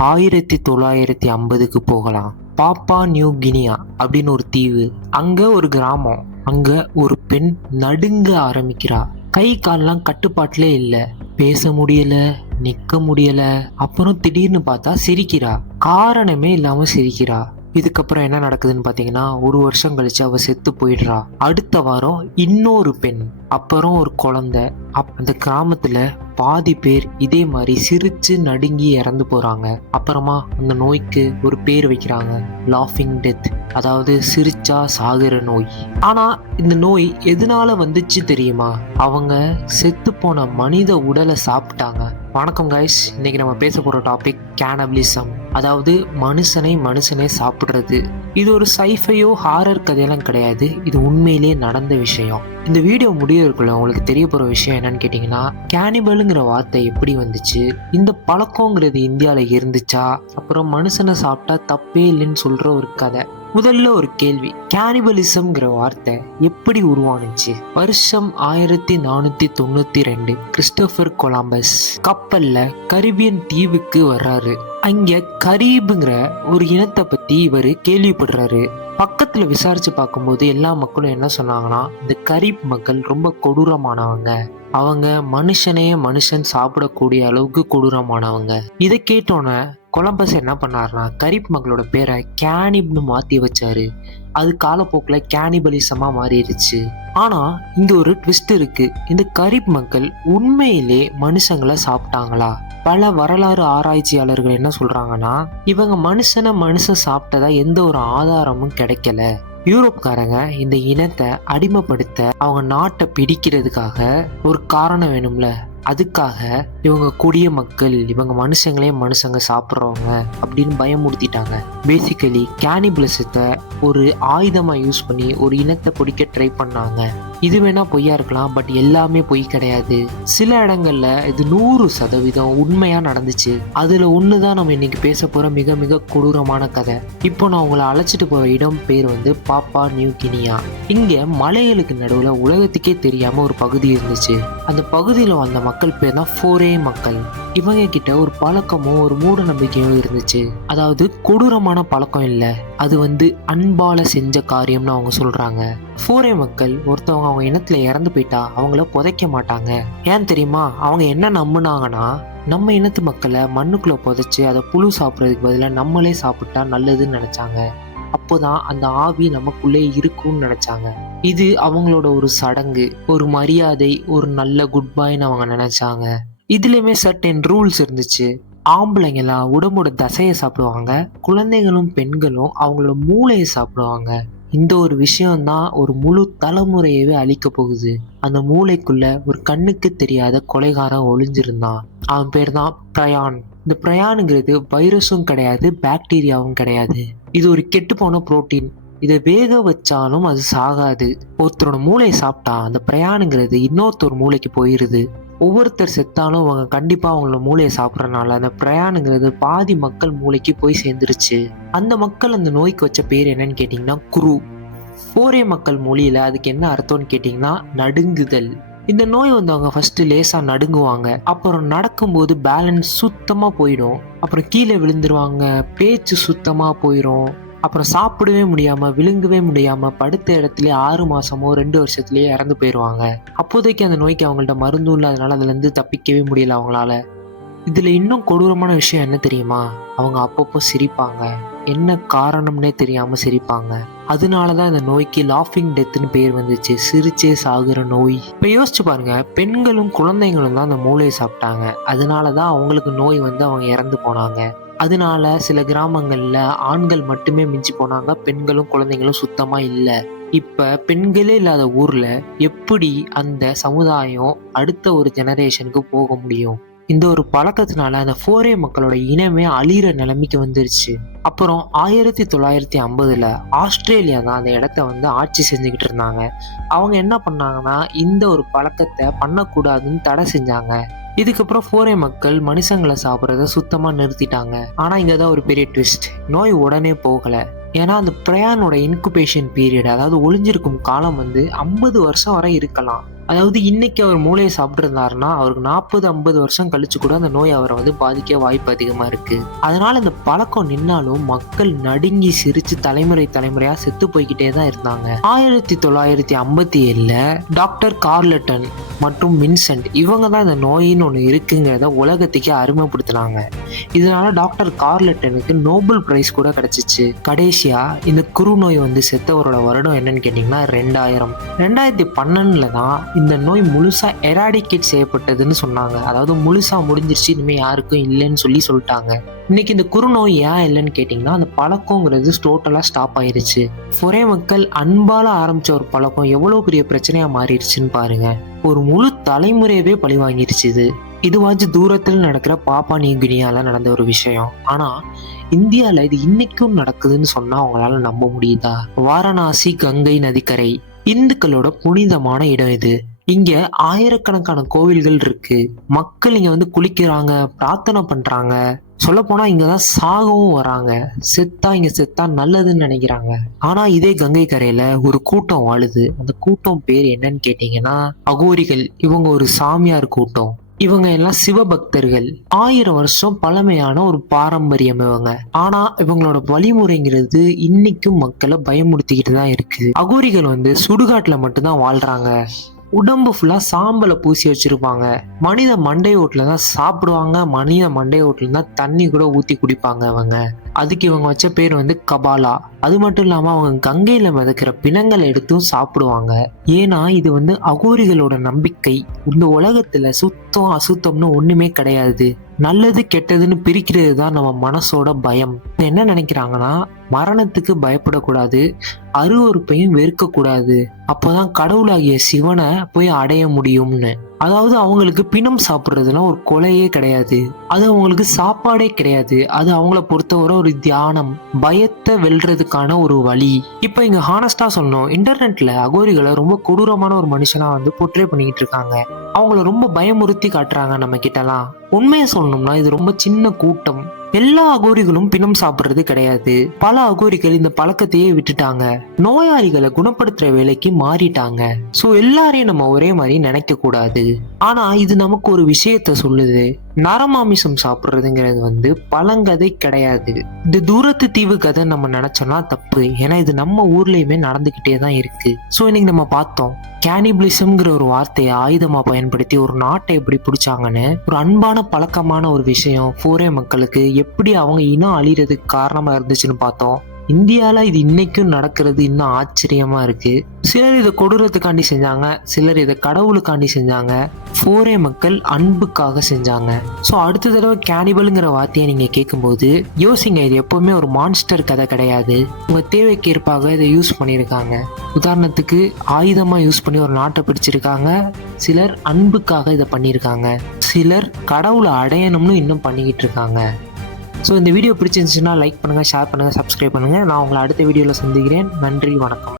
1950க்கு போகலாம். பாப்பா new Guinea அப்படின்னு ஒரு தீவு. அங்க ஒரு கிராமம். அங்க ஒரு பெண் நடுங்க ஆரம்பிக்கிறா. கை கால்லாம் கட்டுப்பாட்டிலே இல்ல. பேச முடியல, நிக்க முடியல. அப்புறம் திடீர்னு பார்த்தா சிரிக்கிறா. காரணமே இல்லாம சிரிக்கிறா. இதுக்கப்புறம் என்ன நடக்குதுன்னு பாத்தீங்கன்னா, ஒரு வருஷம் கழிச்சு அவ செத்து போயிடுறா. அடுத்த வாரம் இன்னொரு பெண், அப்புறம் ஒரு குழந்தை. அந்த கிராமத்துல பாதி பேர் இதே மாதிரி சிரிச்சு நடுங்கி இறந்து போறாங்க. அப்புறமா அந்த நோய்க்கு ஒரு பேர் வைக்கிறாங்க, லாஃபிங் டெத், அதாவது சிரிச்சா சாகுற நோய். ஆனா இந்த நோய் எதனால வந்துச்சு தெரியுமா? அவங்க செத்து போன மனித உடலை சாப்பிட்டாங்க. வணக்கம் கைஸ், இன்னைக்கு நம்ம பேச போற டாபிக் கேனபிலிசம், அதாவது மனுஷனே சாப்பிடுறது. இது ஒரு சைஃபையோ ஹாரர் கதையெல்லாம் கிடையாது, இது உண்மையிலேயே நடந்த விஷயம். இந்த வீடியோ முடியறதுக்குள்ள உங்களுக்கு தெரிய போற விஷயம் என்னன்னு கேட்டீங்கன்னா, கேனிபலுங்கிற வார்த்தை எப்படி வந்துச்சு, இந்த பழக்கங்கிறது இந்தியால இருந்துச்சா, அப்புறம் மனுஷனை சாப்பிட்டா தப்பே இல்லைன்னு சொல்ற ஒரு கதை. முதல்ல ஒரு கேள்வி, கேனிபலிசம்ங்கிற வார்த்தை எப்படி உருவானுச்சு? வருஷம் 1492 கிறிஸ்டோபர் கொலம்பஸ் கப்பல்ல கரிபியன் தீவுக்கு வர்றாரு. அங்க கரீபுங்கிற ஒரு இனத்தை பத்தி இவரு கேள்விப்படுறாரு. பக்கத்துல விசாரிச்சு பார்க்கும்போது எல்லா மக்களும் என்ன சொன்னாங்கன்னா, இந்த கரீப் மக்கள் ரொம்ப கொடூரமானவங்க, அவங்க மனுஷன் சாப்பிடக்கூடிய அளவுக்கு கொடூரமானவங்க. இதை கேட்டோன்னே கொலம்பஸ் என்ன பண்ணாருன்னா, கரீப் மக்களோட பேரை கேனிப்னு மாத்தி வச்சாரு. அது காலப்போக்கில் கேனிபலிசமா மாறிடுச்சு. ஆனா இங்க ஒரு ட்விஸ்ட் இருக்கு. இந்த கரீப் மக்கள் உண்மையிலே மனுஷங்களை சாப்பிட்டாங்களா? பல வரலாறு ஆராய்ச்சியாளர்கள் என்ன சொல்றாங்கன்னா, இவங்க மனுஷன் சாப்பிட்டதா எந்த ஒரு ஆதாரமும் கிடைக்கல. யூரோப்காரங்க இந்த இனத்தை அடிமைப்படுத்த, அவங்க நாட்டை பிடிக்கிறதுக்காக ஒரு காரணம் வேணும்ல, அதுக்காக இவங்க கொடிய மக்கள், இவங்க மனுஷங்க சாப்பிட்றவங்க அப்படின்னு பயமுறுத்திட்டாங்க. பேசிக்கலி கேனிபலிசத்தை ஒரு ஆயுதமா யூஸ் பண்ணி ஒரு இனத்தை பிடிக்க ட்ரை பண்ணாங்க. இது வேணா பொய்யா இருக்கலாம், பட் எல்லாமே பொய் கிடையாது. சில இடங்கள்ல இது 100% உண்மையா நடந்துச்சு. அதுல ஒண்ணுதான் நம்ம இன்னைக்கு பேச போற மிக மிக கொடூரமான கதை. இப்போ நான் உங்களை அழைச்சிட்டு போற இடம் பேர் வந்து பாப்பா நியூ கினியா. இங்க மலைகளுக்கு நடுவுல உலகத்துக்கே தெரியாம ஒரு பகுதி இருந்துச்சு. அந்த பகுதியில வந்த மக்கள் பேர் தான் ஃபோரே மக்கள். இவங்க கிட்ட ஒரு பழக்கமும் ஒரு மூட நம்பிக்கையும் இருந்துச்சு. அதாவது கொடூரமான பழக்கம் இல்ல, அது வந்து அன்பால செஞ்ச காரியம்னு அவங்க சொல்றாங்க. ஃபோரே மக்கள் ஒருத்தவங்க அவங்க இனத்துல இறந்து போயிட்டா அவங்கள புதைக்க மாட்டாங்க. ஏன் தெரியுமா? அவங்க என்ன நம்புனாங்கன்னா, நம்ம இனத்து மக்களை மண்ணுக்குள்ள புதைச்சு அதை புழு சாப்பிட்றதுக்கு பதிலாக நம்மளே சாப்பிட்டா நல்லதுன்னு நினைச்சாங்க. அப்போதான் அந்த ஆவி நமக்குள்ளே இருக்கும்னு நினைச்சாங்க. இது அவங்களோட ஒரு சடங்கு, ஒரு மரியாதை, ஒரு நல்ல குட் பைன்னு அவங்க நினைச்சாங்க. இதுலயுமே சர்டன் ரூல்ஸ் இருந்துச்சு. ஆம்பளைங்கெல்லாம் உடம்போட தசையை சாப்பிடுவாங்க, குழந்தைகளும் பெண்களும் அவங்களோட மூளையை சாப்பிடுவாங்க. இந்த ஒரு விஷயம்தான் ஒரு முழு தலைமுறையவே அழிக்க போகுது. அந்த மூளைக்குள்ள ஒரு கண்ணுக்கு தெரியாத கொலைகாரன் ஒளிஞ்சிருந்தான். அவன் பேர் தான் பிரயான். இந்த பிரயானுங்கிறது வைரஸும் கிடையாது, பாக்டீரியாவும் கிடையாது. இது ஒரு கெட்டுப்போன புரோட்டீன். இதை வேக வச்சாலும் அது சாகாது. ஒருத்தரோட மூளையை சாப்பிட்டா அந்த பிரயானுங்கிறது இன்னொருத்தர் மூளைக்கு போயிருது. ஒவ்வொருத்தர் செத்தாலும் அவங்க கண்டிப்பா அவங்களோட மூளையை சாப்பிட்றதுனால அந்த பிரயானுங்கிறது பாதி மக்கள் மூளைக்கு போய் சேர்ந்துருச்சு. அந்த மக்கள் அந்த நோய்க்கு வச்ச பேர் என்னன்னு கேட்டீங்கன்னா குரு. ஃபோரே மக்கள் மொழியில அதுக்கு என்ன அர்த்தம்னு கேட்டீங்கன்னா நடுங்குதல். இந்த நோய் வந்து அவங்க ஃபர்ஸ்ட் லேசா நடுங்குவாங்க, அப்புறம் நடக்கும்போது பேலன்ஸ் சுத்தமா போயிடும், அப்புறம் கீழே விழுந்துருவாங்க, பேச்சு சுத்தமா போயிடும், அப்புறம் சாப்பிடவே முடியாம விழுங்கவே முடியாம படுத்த இடத்துல 6 மாசமோ 2 வருஷத்துலயே இறந்து போயிடுவாங்க. அப்போதைக்கு அந்த நோய்க்கு அவங்கள்ட்ட மருந்தும் இல்லாதனால அதுல இருந்து தப்பிக்கவே முடியல அவங்களால. இதுல இன்னும் கொடூரமான விஷயம் என்ன தெரியுமா? அவங்க அப்பப்போ சிரிப்பாங்க, என்ன காரணம்னே தெரியாம சிரிப்பாங்க. அதனாலதான் இந்த நோய்க்கு லாஃபிங் டெத்னு பேர் வந்துச்சு, சிரிச்சே சாகுற நோய். இப்ப யோசிச்சு பாருங்க, பெண்களும் குழந்தைங்களும் தான் அந்த மூளையை சாப்பிட்டாங்க. அதனாலதான் அவங்களுக்கு நோய் வந்து அவங்க இறந்து போனாங்க. அதனால சில கிராமங்கள்ல ஆண்கள் மட்டுமே மிஞ்சி போனாங்க, பெண்களும் குழந்தைங்களும் சுத்தமா இல்ல. இப்ப பெண்களே இல்லாத ஊர்ல எப்படி அந்த சமுதாயம் அடுத்த ஒரு ஜெனரேஷனுக்கு போக முடியும்? இந்த ஒரு பழக்கத்தினால அந்த ஃபோரே மக்களோட இனமே அழிகிற நிலைமைக்கு வந்துருச்சு. அப்புறம் 1950 ஆஸ்திரேலியா தான் அந்த இடத்த வந்து ஆட்சி செஞ்சுக்கிட்டு இருந்தாங்க. அவங்க என்ன பண்ணாங்கன்னா, இந்த ஒரு பழக்கத்தை பண்ணக்கூடாதுன்னு தடை செஞ்சாங்க. இதுக்கப்புறம் ஃபோரே மக்கள் மனுஷங்களை சாப்பிட்றத சுத்தமா நிறுத்திட்டாங்க. ஆனா இங்கதான் ஒரு பெரிய ட்விஸ்ட், நோய் உடனே போகல. ஏன்னா அந்த பிரயானோட இன்குபேஷன் பீரியட், அதாவது ஒளிஞ்சிருக்கும் காலம் வந்து 50 வருஷம் வரை இருக்கலாம். அதாவது இன்னைக்கு அவர் மூளையை சாப்பிட்டுருந்தாருன்னா அவருக்கு 40-50 வருஷம் கழிச்சு கூட அந்த நோய் அவரை வந்து பாதிக்க வாய்ப்பு அதிகமா இருக்கு. அதனால இந்த பழக்கம் நின்னாலும் மக்கள் நடுங்கி சிரிச்சு தலைமுறையா செத்து போய்கிட்டே தான் இருந்தாங்க. 1957 டாக்டர் கார்லட்டன் மற்றும் வின்சென்ட் இவங்க தான் இந்த நோயின்னு ஒன்று இருக்குங்கிறத உலகத்துக்கே அறிமுகப்படுத்தினாங்க. இதனால டாக்டர் கார்லட்டனுக்கு நோபல் பிரைஸ் கூட கிடைச்சிச்சு. கடைசியா இந்த குரு நோய் வந்து செத்தவரோட வருடம் என்னன்னு கேட்டீங்கன்னா 2012 தான் இந்த நோய் முழுசா எராடிகேட் செய்யப்பட்டதுன்னு சொன்னாங்க. அதாவது முழுசா முடிஞ்சிருச்சு, இனிமே யாருக்கும் இல்லைன்னு சொல்லிட்டாங்க. இன்னைக்கு இந்த குரு நோய் ஏன் இல்லைன்னு கேட்டீங்கன்னா அந்த பழக்கங்கிறது டோட்டலா ஸ்டாப் ஆயிருச்சு. ஃபொரே மக்கள் அன்பால ஆரம்பிச்ச ஒரு பழக்கம் எவ்வளவு பெரிய பிரச்சனையா மாறிடுச்சுன்னு பாருங்க. ஒரு முழு தலைமுறையவே பழி வாங்கிருச்சு. இதுவாச்சும் தூரத்தில் நடக்கிற பாப்பா நியூ கினியால நடந்த ஒரு விஷயம். ஆனா இந்தியால இது இன்னைக்கும் நடக்குதுன்னு சொன்னா அவங்களால நம்ப முடியுதா? வாரணாசி கங்கை நதிக்கரை இந்துக்களோட புனிதமான இடம் இது. இங்க ஆயிரக்கணக்கான கோவில்கள் இருக்கு. மக்கள் இங்க வந்து குளிக்கிறாங்க, பிரார்த்தனை பண்றாங்க. சொல்ல போனா இங்கதான் சாகவும் வராங்க. இங்க செத்தா நல்லதுன்னு நினைக்கிறாங்க. ஆனா இதே கங்கை கரையில ஒரு கூட்டம் வாழுது. அந்த கூட்டம் பேர் என்னன்னு கேட்டீங்கன்னா அகோரிகள். இவங்க ஒரு சாமியார் கூட்டம். இவங்க எல்லாம் சிவபக்தர்கள். 1000 வருஷம் பழமையான ஒரு பாரம்பரியம் இவங்க. ஆனா இவங்களோட வழிமுறைங்கிறது இன்னைக்கும் மக்களை பயமுறுத்திக்கிட்டு தான் இருக்கு. அகோரிகள் வந்து சுடுகாட்டுல மட்டும்தான் வாழ்றாங்க. உடம்பு ஃபுல்லா சாம்பலை பூசி வச்சிருப்பாங்க. மனித மண்டை ஓட்டுல தான் சாப்பிடுவாங்க. மனித மண்டை ஓட்டுல தான் தண்ணி கூட ஊத்தி குடிப்பாங்க அவங்க. அதுக்கு இவங்க வச்ச பேர் வந்து கபாலா. அது மட்டும் இல்லாம அவங்க கங்கையில மிதக்கிற பிணங்களை எடுத்தும் சாப்பிடுவாங்க. ஏன்னா இது வந்து அகோரிகளோட நம்பிக்கை. இந்த உலகத்துல சுத்தம் அசுத்தம்னு ஒண்ணுமே கிடையாது. நல்லது கெட்டதுன்னு பிரிக்கிறது தான் நம்ம மனசோட பயம். என்ன நினைக்கிறாங்கன்னா மரணத்துக்கு பயப்படக்கூடாது, அருவருப்பையும் வெறுக்க கூடாது. அப்போதான் கடவுளாகிய சிவனை போய் அடைய முடியும்னு. அதாவது அவங்களுக்கு பிணம் சாப்பிட்றதுலாம் ஒரு கொலையே கிடையாது. அது அவங்களுக்கு சாப்பாடே கிடையாது. அது அவங்கள பொறுத்தவரை ஒரு தியானம், பயத்தை வெல்றதுக்கான ஒரு வழி. இப்ப இங்க ஹானஸ்டா சொன்னோம், இன்டர்நெட்ல அகோரிகளை ரொம்ப கொடூரமான ஒரு மனுஷனா வந்து போர்ட்ரே பண்ணிக்கிட்டு இருக்காங்க. அவங்கள ரொம்ப பயமுறுத்தி காட்டுறாங்க நம்ம கிட்டலாம். உண்மையை சொல்லணும்னா இது ரொம்ப சின்ன கூட்டம். எல்லா அகோரிகளும் பிணம் சாப்பிடுறது கிடையாது. பல அகோரிகள் இந்த பழக்கத்தையே விட்டுட்டாங்க. நோயாளிகளை குணப்படுத்துற வேலைக்கு மாறிட்டாங்க. சோ எல்லாரையும் நம்ம ஒரே மாதிரி நினைக்க கூடாது. ஆனா இது நமக்கு ஒரு விஷயத்த சொல்லுது. நரமாமிசம் சாப்பிடுறதுங்கிறது வந்து பழங்கதை கிடையாது. இது தூரத்து தீவு கதை நம்ம நினைச்சோம்னா தப்பு. ஏன்னா இது நம்ம ஊர்லயுமே நடந்துகிட்டே தான் இருக்கு. சோ இன்னைக்கு நம்ம பார்த்தோம் கேனிபிலிசம்ங்கிற ஒரு வார்த்தையை ஆயுதமா பயன்படுத்தி ஒரு நாட்டை எப்படி பிடிச்சாங்கன்னு. ஒரு அன்பான பழக்கமான ஒரு விஷயம் ஃபோரே மக்களுக்கு எப்படி அவங்க இனம் அழிறதுக்கு காரணமா இருந்துச்சுன்னு பார்த்தோம். இந்தியால இது இன்னைக்கும் நடக்கிறது இன்னும் ஆச்சரியமா இருக்கு. சிலர் இதை கொடூரத்துக்காண்டி செஞ்சாங்க, சிலர் இதை கடவுளுக்காண்டி செஞ்சாங்க. ஃபோரே மக்கள் அன்புக்காக செஞ்சாங்க. ஸோ அடுத்த தடவை கேனிபல்ங்கிற வார்த்தையை நீங்க கேட்கும்போது யோசிங்க, இது எப்பவுமே ஒரு மான்ஸ்டர் கதை கிடையாது. உங்க தேவைக்கேற்பாக இதை யூஸ் பண்ணியிருக்காங்க. உதாரணத்துக்கு ஆயுதமா யூஸ் பண்ணி ஒரு நாட்டை பிடிச்சிருக்காங்க. சிலர் அன்புக்காக இதை பண்ணியிருக்காங்க. சிலர் கடவுளை அடையணும்னு இன்னும் பண்ணிக்கிட்டு இருக்காங்க. ஸோ இந்த வீடியோ பிடிச்சிருந்துச்சுன்னா லைக் பண்ணுங்கள், ஷேர் பண்ணுங்கள், சப்ஸ்கிரைப் பண்ணுங்கள். நான் உங்களை அடுத்த வீடியோவில் சந்திக்கிறேன். நன்றி, வணக்கம்.